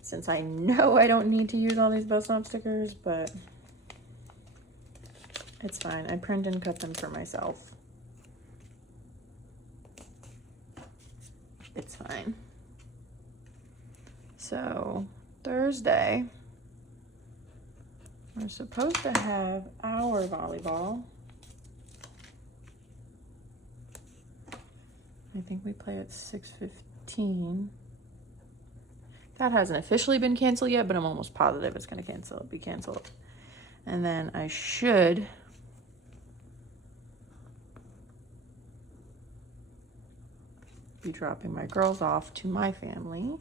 since I know I don't need to use all these bus stop stickers, but it's fine. I print and cut them for myself. It's fine. So Thursday, we're supposed to have our volleyball. I think we play at 6:15. That hasn't officially been canceled yet, but I'm almost positive it's going to be canceled. And then I should be dropping my girls off to my family.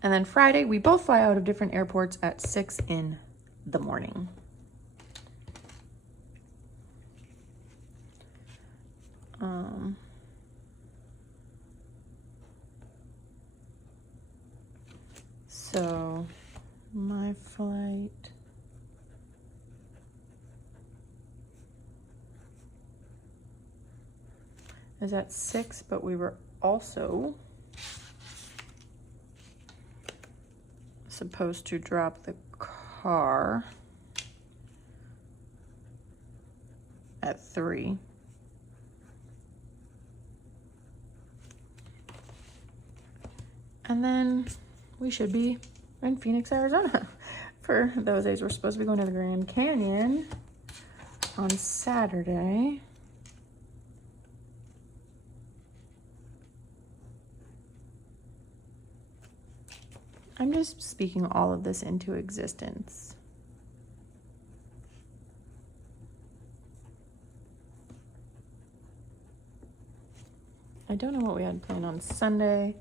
And then Friday, we both fly out of different airports at 6 in the morning. So my flight is at 6, but we were also supposed to drop the car at 3. And then we should be in Phoenix, Arizona for those days. We're supposed to be going to the Grand Canyon on Saturday. I'm just speaking all of this into existence. I don't know what we had planned on Sunday.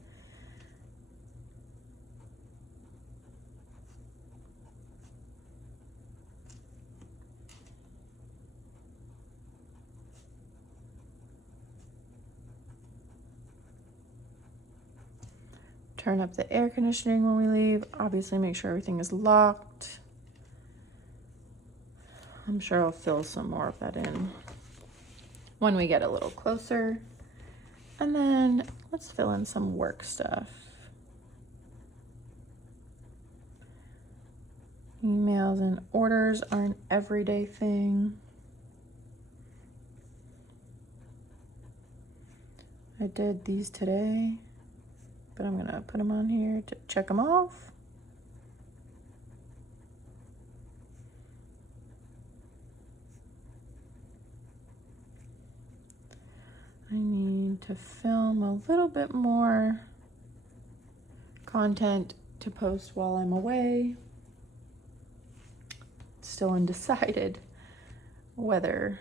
Turn up the air conditioning when we leave. Obviously, make sure everything is locked. I'm sure I'll fill some more of that in when we get a little closer. And then let's fill in some work stuff. Emails and orders are an everyday thing. I did these today, but I'm gonna put them on here to check them off. I need to film a little bit more content to post while I'm away. Still undecided whether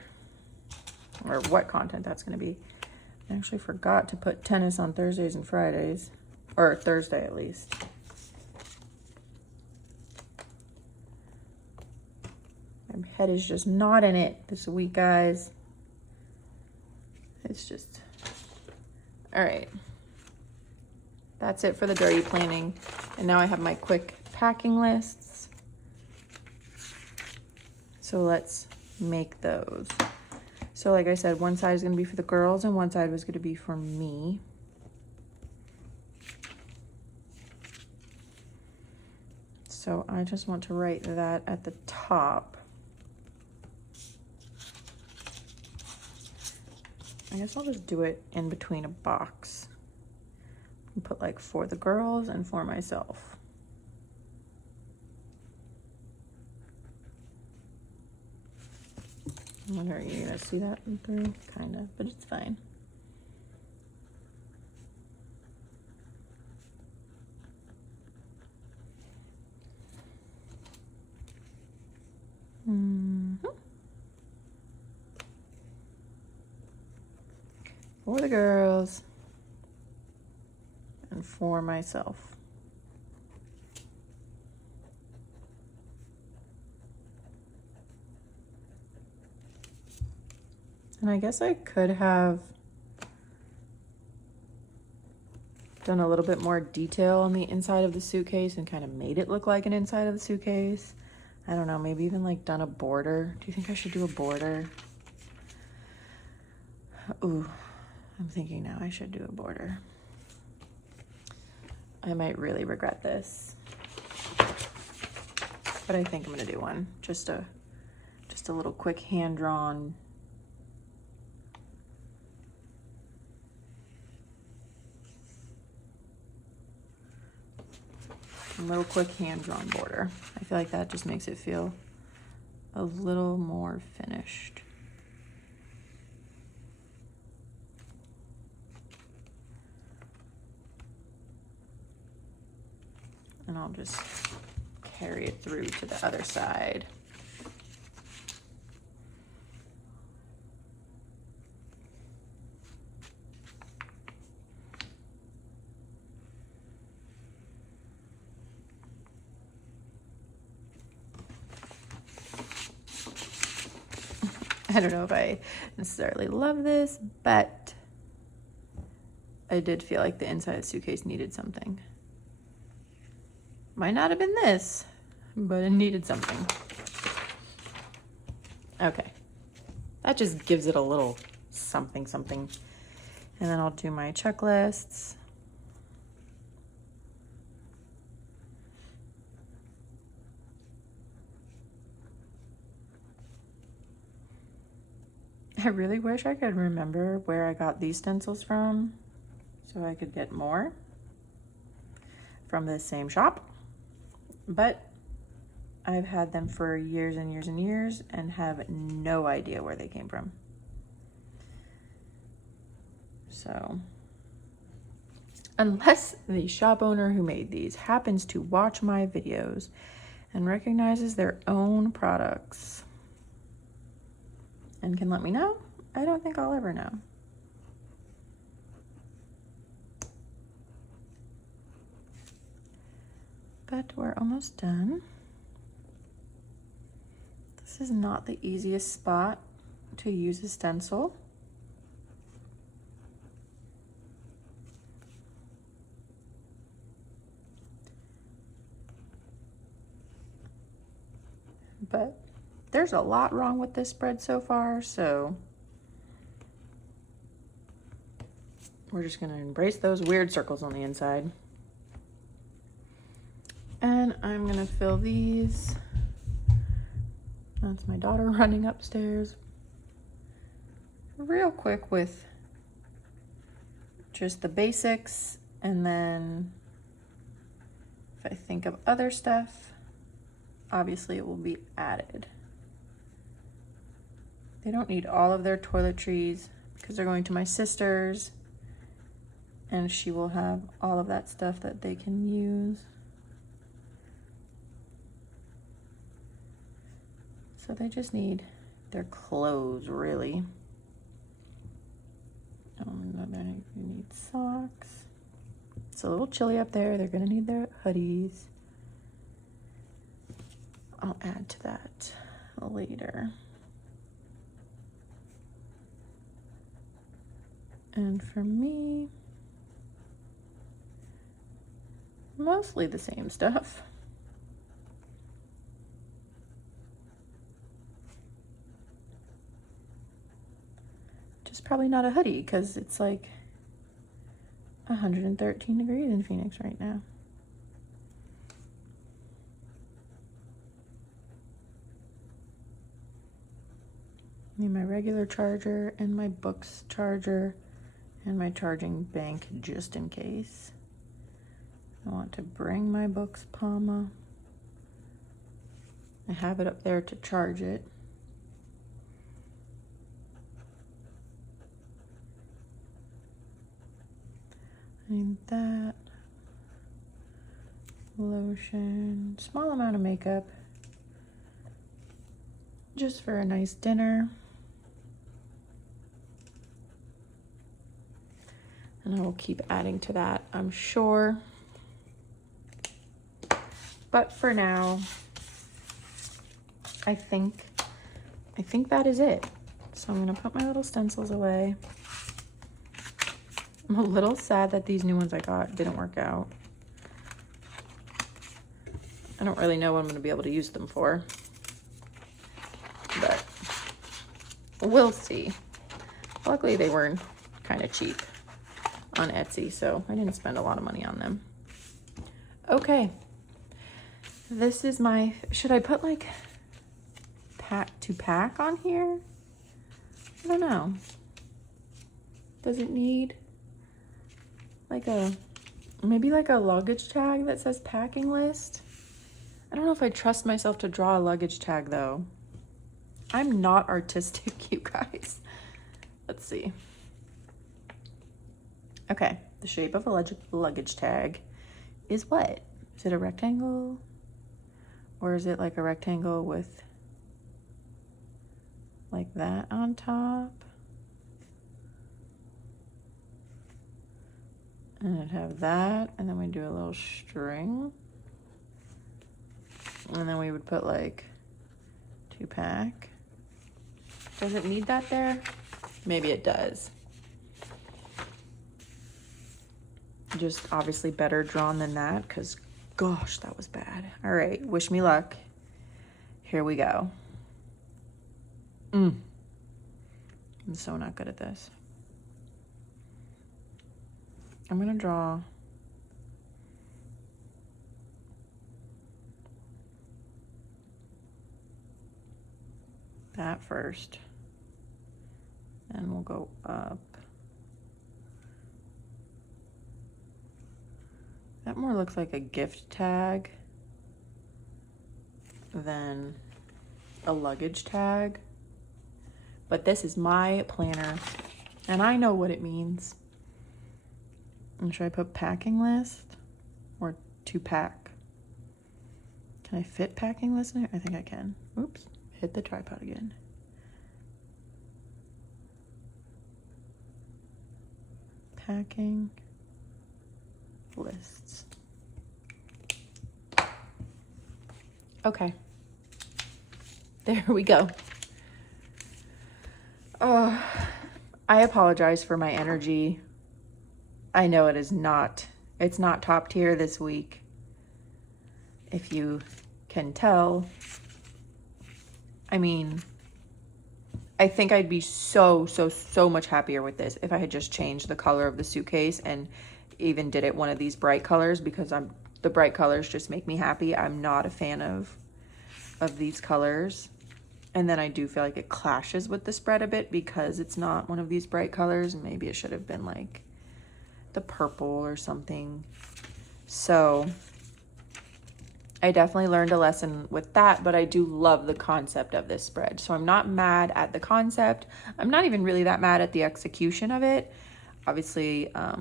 or what content that's going to be. I actually forgot to put tennis on Thursdays and Fridays, or Thursday at least. I My head is just not in it this week, guys. It's just, all right. That's it for the dirty planning. And now I have my quick packing lists. So let's make those. So like I said, one side is gonna be for the girls and one side was gonna be for me. So I just want to write that at the top. I guess I'll just do it in between a box. And put like for the girls and for myself. I wonder, are you gonna see that through? Kinda, but it's fine. For the girls and for myself. And I guess I could have done a little bit more detail on the inside of the suitcase and kind of made it look like an inside of the suitcase. I don't know, maybe even like done a border. Do you think I should do a border? Ooh, I'm thinking now I should do a border. I might really regret this, but I think I'm gonna do one. Just a little quick hand-drawn. A little quick hand-drawn border. I feel like that just makes it feel a little more finished. And I'll just carry it through to the other side. I don't know if I necessarily love this, but I did feel like the inside of the suitcase needed something. Might not have been this, but it needed something. Okay. That just gives it a little something. And then I'll do my checklists. I really wish I could remember where I got these stencils from so I could get more from this same shop. But I've had them for years and years and years and have no idea where they came from. So, unless the shop owner who made these happens to watch my videos and recognizes their own products and can let me know, I don't think I'll ever know. But we're almost done. This is not the easiest spot to use a stencil. But there's a lot wrong with this spread so far, so we're just gonna embrace those weird circles on the inside. And I'm gonna fill these. That's my daughter running upstairs. Real quick with just the basics, and then if I think of other stuff, obviously it will be added. They don't need all of their toiletries because they're going to my sister's, and she will have all of that stuff that they can use. So they just need their clothes, really. They need socks. It's a little chilly up there. They're gonna need their hoodies. I'll add to that. later. And for me, mostly the same stuff. Just probably not a hoodie because it's like 113 degrees in Phoenix right now. Need my regular charger and my books charger and my charging bank just in case. I want to bring my books Palma. I have it up there to charge it. I need that. Lotion, small amount of makeup. Just for a nice dinner. And I will keep adding to that, I'm sure. But for now, I think that is it. So I'm gonna put my little stencils away. I'm a little sad that these new ones I got didn't work out. I don't really know what I'm gonna be able to use them for, but we'll see. Luckily they were kind of cheap on Etsy, so I didn't spend a lot of money on them. Okay, this is my, should I put like pack on here? I don't know. Does it need like maybe like a luggage tag that says packing list? I don't know if I trust myself to draw a luggage tag though. I'm not artistic, you guys. Let's see. Okay, the shape of a luggage tag is what? Is it a rectangle? Or is it like a rectangle with like that on top? And it'd have that, and then we do a little string. And then we would put like 2-pack. Does it need that there? Maybe it does. Just obviously better drawn than that, because gosh, that was bad. All right, wish me luck. Here we go. I'm so not good at this. I'm gonna draw that first, and we'll go up. That more looks like a gift tag than a luggage tag. But this is my planner, and I know what it means. And should I put packing list or 2-pack? Can I fit packing list in here? I think I can. Oops, hit the tripod again. Packing lists. Okay, there we go. I apologize for my energy. I know it's not top tier this week. If you can tell. I mean, I think I'd be so much happier with this if I had just changed the color of the suitcase and even did it one of these bright colors, because the bright colors just make me happy. I'm not a fan of these colors. And then I do feel like it clashes with the spread a bit because it's not one of these bright colors. Maybe it should have been like the purple or something. So I definitely learned a lesson with that, but I do love the concept of this spread. So I'm not mad at the concept. I'm not even really that mad at the execution of it. Obviously, I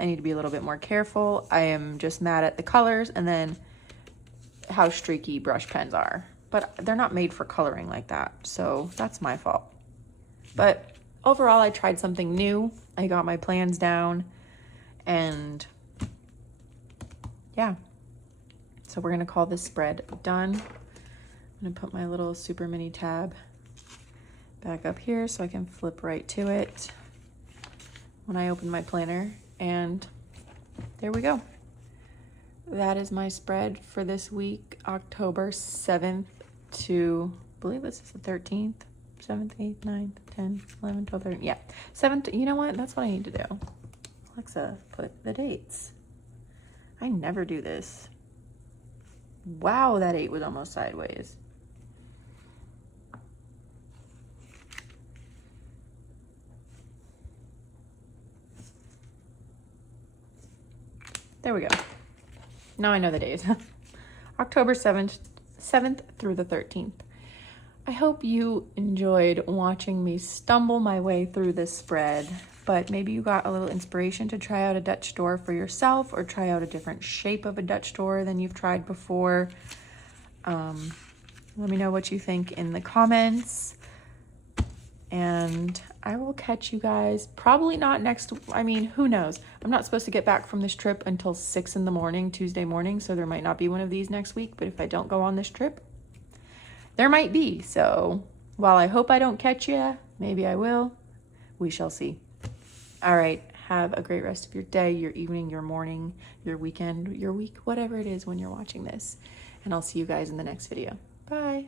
need to be a little bit more careful. I am just mad at the colors and then how streaky brush pens are. But they're not made for coloring like that, so that's my fault. But overall, I tried something new. I got my plans down, and yeah. So we're gonna call this spread done. I'm gonna put my little super mini tab back up here so I can flip right to it when I open my planner, and there we go. That is my spread for this week, October 7th to, I believe this is the 13th, 7th, 8th, 9th, 10th, 11th, 12th, 13th, yeah. 7th, you know what, that's what I need to do. Alexa, put the dates. I never do this. Wow, that 8 was almost sideways. There we go. Now I know the days. October 7th through the 13th. I hope you enjoyed watching me stumble my way through this spread, but maybe you got a little inspiration to try out a Dutch door for yourself, or try out a different shape of a Dutch door than you've tried before. Let me know what you think in the comments, and I will catch you guys probably not next, I mean, who knows? I'm not supposed to get back from this trip until 6 in the morning, Tuesday morning, so there might not be one of these next week, but if I don't go on this trip, there might be. So while I hope I don't catch you, maybe I will. We shall see. All right, have a great rest of your day, your evening, your morning, your weekend, your week, whatever it is when you're watching this, and I'll see you guys in the next video. Bye.